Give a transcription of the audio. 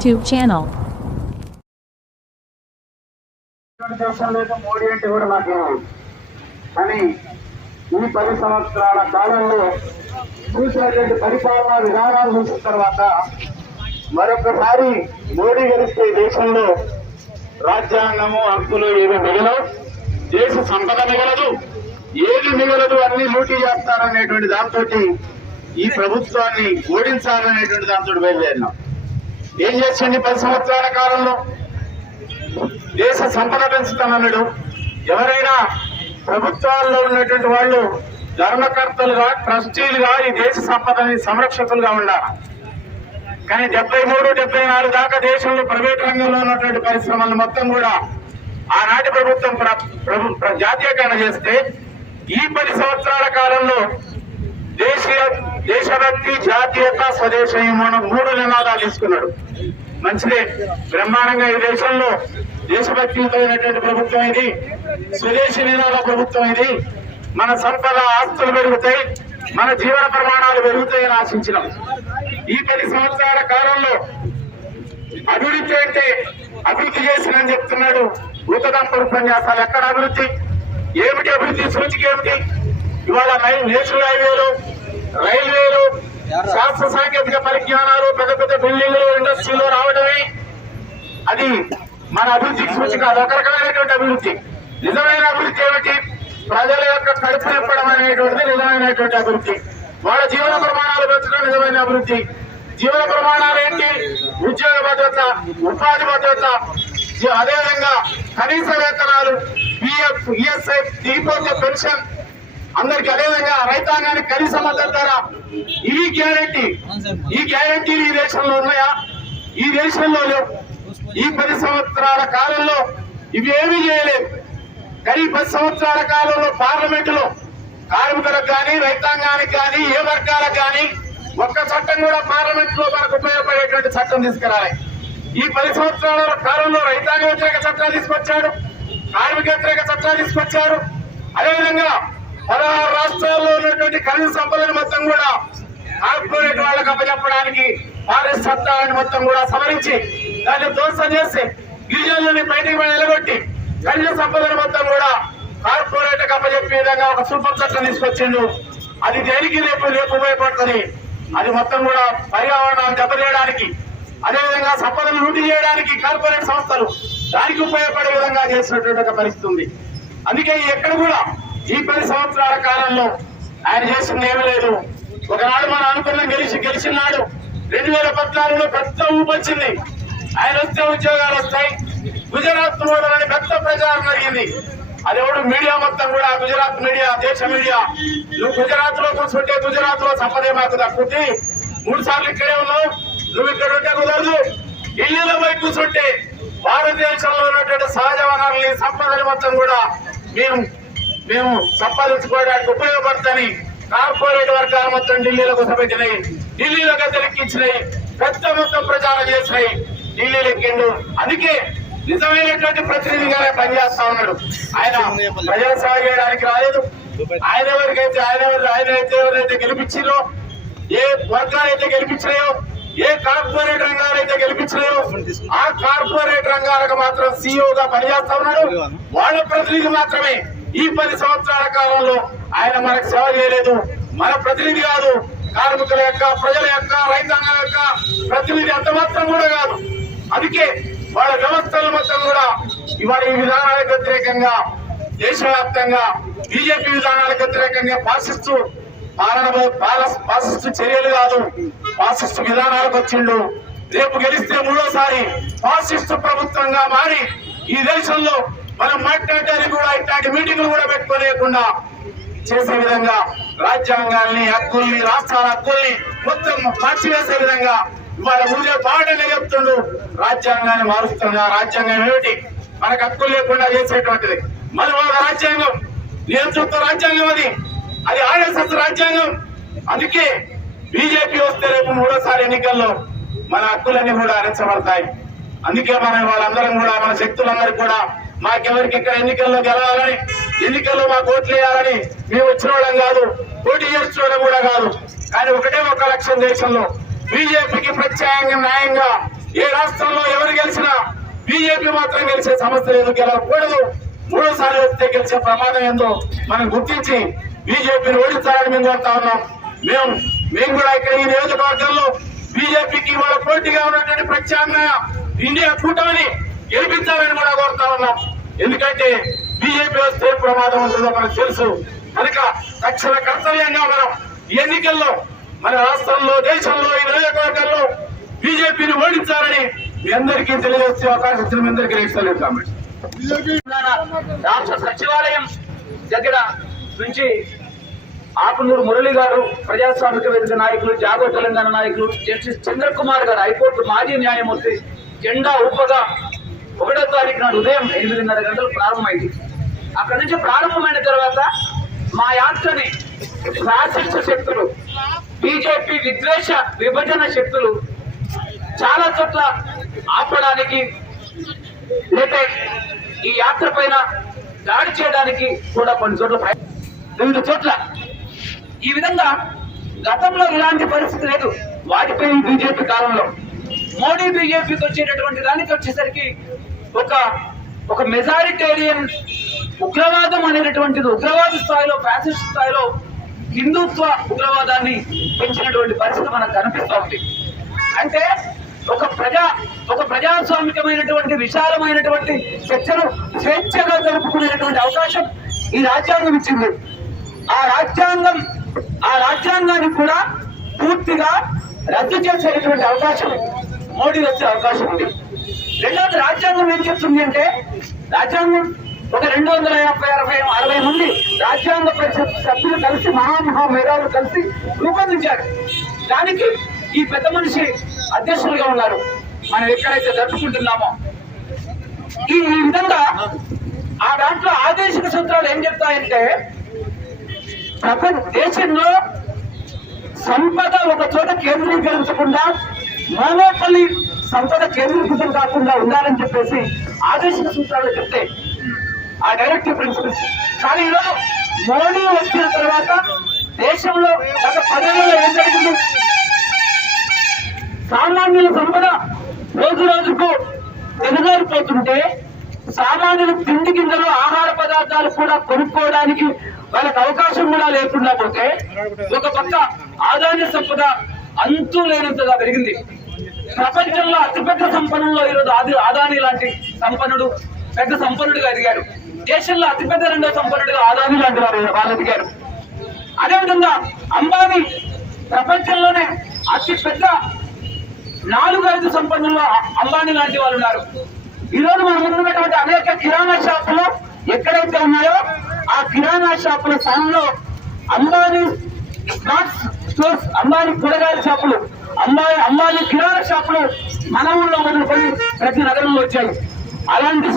YouTube channel. Modi అంటే కూడా నాకు కానీ ఈ 10 సంవత్సరాల కాలంలో చూసినటువంటి పరిపాలనా విధానాలు చూసిన తర్వాత మరొకసారి మోడీ గెలిస్తే దేశంలో రాజ్యాంగము హక్కులు ఏమి మిగలవు, దేశ సంపద మిగలదు, ఏది మిగలదు, అన్ని లూటీ చేస్తారనేటువంటి దాంతో ఈ ప్రభుత్వాన్ని ఓడించాలనేటువంటి దాంతో బయలుదేరినాం. ఏం చేసింది 10 సంవత్సరాల కాలంలో? దేశ సంపద పెంచుతానన్నాడు. ఎవరైనా ప్రభుత్వాల్లో ఉన్నటువంటి వాళ్ళు ధర్మకర్తలుగా, ట్రస్టీలుగా ఈ దేశ సంపదని సంరక్షకులుగా ఉండాలి. కానీ 73, 74 దాకా దేశంలో ప్రైవేట్ రంగంలో ఉన్నటువంటి పరిశ్రమలు మొత్తం కూడా ఆనాటి ప్రభుత్వం జాతీయకరణ చేస్తే ఈ 10 సంవత్సరాల కాలంలో దేశభక్తి, జాతీయత, స్వదేశీయం 3 నినాదాలు తీసుకున్నాడు. మంచిదే, బ్రహ్మాండంగా ఈ దేశంలో దేశభక్తియుతమైనటువంటి ప్రభుత్వం ఇది, స్వదేశీ నినాద ప్రభుత్వం ఇది. మన సంపద, ఆస్తులు పెరుగుతాయి, మన జీవన ప్రమాణాలు పెరుగుతాయని ఆశించినాం. ఈ 10 సంవత్సరాల కాలంలో అభివృద్ధి అంటే అభివృద్ధి చేసినని చెప్తున్నాడు. భూతదంప ఉపన్యాసాలు ఎక్కడ అభివృద్ధి? ఏమిటి అభివృద్ధి? సూచిక ఏమిటి? ఇవాళ నేషనల్ హైవేలు, రైల్వేలు, శాస్త్ర సాంకేతిక పరిజ్ఞానాలు, పెద్ద పెద్ద బిల్డింగ్లు, ఇండస్ట్రీలు రావడమే అది మన అభివృద్ధికి సూచిక. అదొక రకమైనటువంటి అభివృద్ధి. నిజమైన అభివృద్ధి ఏమిటి? ప్రజల యొక్క కడుపు నింపడం అనేటువంటిది నిజమైనటువంటి అభివృద్ధి. వాళ్ళ జీవన ప్రమాణాలు పెంచడం నిజమైన అభివృద్ధి. జీవన ప్రమాణాలు ఏంటి? ఉద్యోగ భద్రత, ఉపాధి భద్రత, అదేవిధంగా కనీస వేతనాలు, పిఎఫ్, ఈఎస్ఐ, దిగిపోతే పెన్షన్ అందరికి, అదేవిధంగా రైతాంగానికి కనీస మద్దతు ధర. ఇవి గ్యారంటీ. ఈ గ్యారంటీలు ఈ దేశంలో ఉన్నాయా? ఈ దేశంలో లేవు. ఈ 10 సంవత్సరాల కాలంలో ఇవి ఏమీ చేయలేదు. కానీ 10 సంవత్సరాల కాలంలో పార్లమెంటులో కార్మికులకు కానీ, రైతాంగానికి కానీ, ఏ వర్గాలకు కానీ ఒక్క చట్టం కూడా పార్లమెంట్ లో మనకు ఉపయోగపడేటువంటి చట్టం తీసుకురాలి. ఈ 10 సంవత్సరాల కాలంలో రైతాంగ వ్యతిరేక చట్టాలు తీసుకొచ్చాడు, కార్మిక వ్యతిరేక చట్టాలు తీసుకొచ్చాడు. అదేవిధంగా 16 రాష్ట్రాల్లో ఉన్నటువంటి ఖనిజ సంపదను మొత్తం కూడా కార్పొరేట్ వాళ్ళకు అప్పచెప్పడానికి ఫారెస్ట్ చట్టాలను మొత్తం కూడా సవరించి దాన్ని ధ్వంసం చేసి గిరిజనులని బయటికి నిలబెట్టి ఖనిజ సంపదను మొత్తం కూడా కార్పొరేట్ అప్పచెప్పే విధంగా ఒక సూపర్ చట్టం తీసుకొచ్చిండు. అది దేనికి రేపు ఉపయోగపడుతుంది? అది మొత్తం కూడా పర్యావరణాన్ని దెబ్బతీయడానికి, అదేవిధంగా సంపదను లూటీ చేయడానికి కార్పొరేట్ సంస్థలు దానికి ఉపయోగపడే విధంగా చేసినటువంటి ఒక పరిస్థితి ఉంది. అందుకే ఎక్కడ కూడా ఈ 10 సంవత్సరాల కాలంలో ఆయన చేసింది ఏమీ లేదు. ఒకనాడు మనం అనుకున్న గెలిచినాడు 2014లో పెద్ద ఊపు వచ్చింది. ఆయన వస్తే ఉద్యోగాలు వస్తాయి, గుజరాత్ మోడల్ అని పెద్ద ప్రచారం జరిగింది. అదేవాడు మీడియా మొత్తం కూడా, గుజరాత్ మీడియా, దేశ మీడియా, నువ్వు గుజరాత్ లో కూర్చుంటే గుజరాత్ లో సంపదే మాకు దక్కుతుంది, 3 సార్లు ఇక్కడే ఉన్నావు, నువ్వు ఇక్కడ ఉంటే కుదరదు, ఢిల్లీలో పోయి కూర్చుంటే భారతదేశంలో ఉన్నటువంటి సహజ వనరుల్ని, సంపదని మొత్తం కూడా మేము సంపాదించుకోవడానికి ఉపయోగపడుతుంది. కార్పొరేట్ వర్గాలు మొత్తం ఢిల్లీలో కూర్చోబెట్టినాయి, ఢిల్లీలో గద్దెలెక్కించినాయి, పెద్ద మొత్తం ప్రచారం చేసినాయి, ఢిల్లీ లెక్కిండు. అందుకే నిజమైనటువంటి ప్రతినిధిగానే పనిచేస్తా ఉన్నాడు. ఆయన ప్రజల సేవ చేయడానికి రాలేదు. ఆయన ఎవరైతే గెలిపించారో, ఏ వర్గాలైతే గెలిపించినాయో, ఏ కార్పొరేట్ రంగాలైతే గెలిపించినాయో ఆ కార్పొరేట్ రంగాలకు మాత్రం సీఈఓగా పనిచేస్తా ఉన్నాడు. వాళ్ళ ప్రతినిధి మాత్రమే. ఈ 10 సంవత్సరాల కాలంలో ఆయన మనకు సేవ చేయలేదు. మన ప్రతినిధి కాదు, కార్మికుల యొక్క, ప్రజల యొక్క, రైతాంగం యొక్క ప్రతినిధి అంత మాత్రం కూడా కాదు. అందుకే వాళ్ళ వ్యవస్థలు మొత్తం కూడా ఇవాళ ఈ విధానాలకు వ్యతిరేకంగా దేశవ్యాప్తంగా బీజేపీ విధానాలకు వ్యతిరేకంగా ఫాసిస్టు చర్యలు కాదు, ఫాసిస్టు విధానాలకు వచ్చిండు. రేపు గెలిస్తే 3వసారి ఫాసిస్టు ప్రభుత్వంగా మారి ఈ దేశంలో మనం మాట్లాడడానికి కూడా ఇట్లాంటి మీటింగ్లు కూడా పెట్టుకోలేకుండా చేసే విధంగా రాజ్యాంగాల్ని, హక్కుల్ని, రాష్ట్రాల హక్కుల్ని మొత్తం మార్చివేసే విధంగా ఇవాళ ముందే బాగా చెప్తుండు. రాజ్యాంగాన్ని మారుస్తున్నా. రాజ్యాంగం ఏమిటి? మనకు హక్కులు లేకుండా చేసేటువంటిది మనవాద రాజ్యాంగం, నేతృత్వ రాజ్యాంగం, అది ఆర్ఎస్ఎస్ రాజ్యాంగం. అందుకే బీజేపీ వస్తే రేపు 3వసారి ఎన్నికల్లో మన హక్కులన్నీ కూడా హరించబడతాయి. అందుకే మనం వాళ్ళందరం కూడా, మన శక్తులందరికీ కూడా మాకెవరికి ఇక్కడ ఎన్నికల్లో గెలవాలని, ఎన్నికల్లో మాకు ఓట్లు వేయాలని మేము వచ్చిన వాళ్ళం కాదు, పోటీ చేస్తున్న కూడా కాదు. కానీ ఒకటే ఒక లక్ష్యం, దేశంలో బీజేపీకి ప్రత్యామ్నాయంగా ఏ రాష్ట్రంలో ఎవరు గెలిచినా బీజేపీ మాత్రం గెలిచే సమస్య లేదు, గెలవకూడదు. 3 సార్లు వస్తే గెలిచే ప్రమాదం ఏందో మనం గుర్తించి బీజేపీని ఓడించాలని మేము కోరుతా ఉన్నాం. మేము కూడా ఇక్కడ ఈ నియోజకవర్గంలో బీజేపీకి వాళ్ళ పోటీగా ఉన్నటువంటి ప్రత్యామ్నాయ ఇండియా కూటమిని గెలిపించాలని కూడా కోరుతా ఉన్నాం. ఎందుకంటే బీజేపీ వస్తే ప్రమాదం ఉంటుందో మనకు తెలుసు కనుక తక్షణ కర్తవ్యంగా మనం ఈ ఎన్నికల్లో మన రాష్ట్రంలో, దేశంలో, ఈ నియోజకవర్గంలో బీజేపీని ఓడించాలని మీ అందరికీ తెలియజేసే అవకాశం ఇచ్చిన మీ అందరికీ రేఖలు. రాష్ట్ర సచివాలయం దగ్గర నుంచి ఆకునూరు మురళి గారు, ప్రజాస్వామిక వేదిక నాయకులు, జాగో తెలంగాణ నాయకులు, జస్టిస్ చంద్రకుమార్ గారు, హైకోర్టు మాజీ న్యాయమూర్తి జెండా ఊపగా 1వ తారీఖు నాడు ఉదయం 8:30 గంటలు ప్రారంభమైంది. అక్కడి నుంచి ప్రారంభమైన తర్వాత మా యాత్రని ఫ్యాసిస్ట్ శక్తులు, బీజేపీ విద్వేష విభజన శక్తులు చాలా చోట్ల ఆపడానికి, లేకపోతే ఈ యాత్ర పైన దాడి చేయడానికి కూడా కొన్ని చోట్ల, వివిధ చోట్ల ఈ విధంగా గతంలో ఇలాంటి పరిస్థితి లేదు. వాజ్పేయి బీజేపీ కాలంలో మోడీ బీజేపీకి వచ్చేటటువంటి దానికి వచ్చేసరికి ఒక మెజారిటేరియన్ ఉగ్రవాదం అనేటటువంటిది ఉగ్రవాద స్థాయిలో, ఫ్యాసిస్ట్ స్థాయిలో హిందుత్వ ఉగ్రవాదాన్ని పెంచినటువంటి పరిస్థితి మనకు కనిపిస్తూ ఉంది. అంటే ఒక ప్రజాస్వామికమైనటువంటి విశాలమైనటువంటి చర్చను స్వేచ్ఛగా జరుపుకునేటువంటి అవకాశం ఈ రాజ్యాంగం ఇచ్చింది. ఆ రాజ్యాంగాన్ని కూడా పూర్తిగా రద్దు చేసేటువంటి అవకాశం మోడీ వచ్చే అవకాశం ఉంది. రెండవది, రాజ్యాంగం ఏం చెప్తుంది అంటే, రాజ్యాంగం ఒక 250-60 మంది రాజ్యాంగ పరిషత్ సభ్యులు కలిసి, మహామేధావులు కలిసి రూపొందించారు. దానికి ఈ పెద్ద మనిషి అధ్యక్షులుగా ఉన్నారు. మనం ఎక్కడైతే జరుపుకుంటున్నామో ఈ విధంగా ఆ దాంట్లో ఆదేశిక సూత్రాలు ఏం చెప్తాయంటే, దేశంలో సంపద ఒక చోట కేంద్రీకరించకుండా, మోనోపల్లి సంపద కేంద్రీకృతం కాకుండా ఉండాలని చెప్పేసి ఆదేశిక సూత్రాలు చెప్తే, ఆ డైరెక్టివ్ ప్రిన్సిపల్స్. కానీ ఈరోజు మోడీ వచ్చిన తర్వాత దేశంలో గత 10 ఏళ్లలో ఏం జరిగింది? సామాన్యుల సంపద రోజు రోజుకు ఎదుగారిపోతుంటే, సామాన్యులు తిండి గింజలు, ఆహార పదార్థాలు కూడా కొనుక్కోవడానికి వాళ్ళకి అవకాశం కూడా లేకుండా పోతే, ఒక పక్క ఆదాయ సంపద అంతూ లేనంతగా పెరిగింది. ప్రపంచంలో అతిపెద్ద సంపన్నుల్లో ఈరోజు ఆదాని లాంటి సంపన్నుడు పెద్ద సంపన్నుడిగా ఎదిగాడు. దేశంలో అతిపెద్ద 2వ సంపన్నుడిగా ఆదాని లాంటి వాళ్ళు ఎదిగారు. అదేవిధంగా అంబానీ ప్రపంచంలోనే అతి పెద్ద 4-5 సంపన్నుల్లో అంబానీ లాంటి వాళ్ళు ఉన్నారు. ఈరోజు మనం ఉన్నటువంటి అనేక కిరాణా షాపులు ఎక్కడైతే ఉన్నాయో ఆ కిరాణా షాపుల స్థానంలో అంబానీ స్మార్ట్ స్టోర్స్, అంబానీ కూరగాయల షాపులు, అంబానీ కిరాణా షాపులు మన ఊళ్ళో మొదలుకొని ప్రతి నగరంలో వచ్చాయి. అలాంటి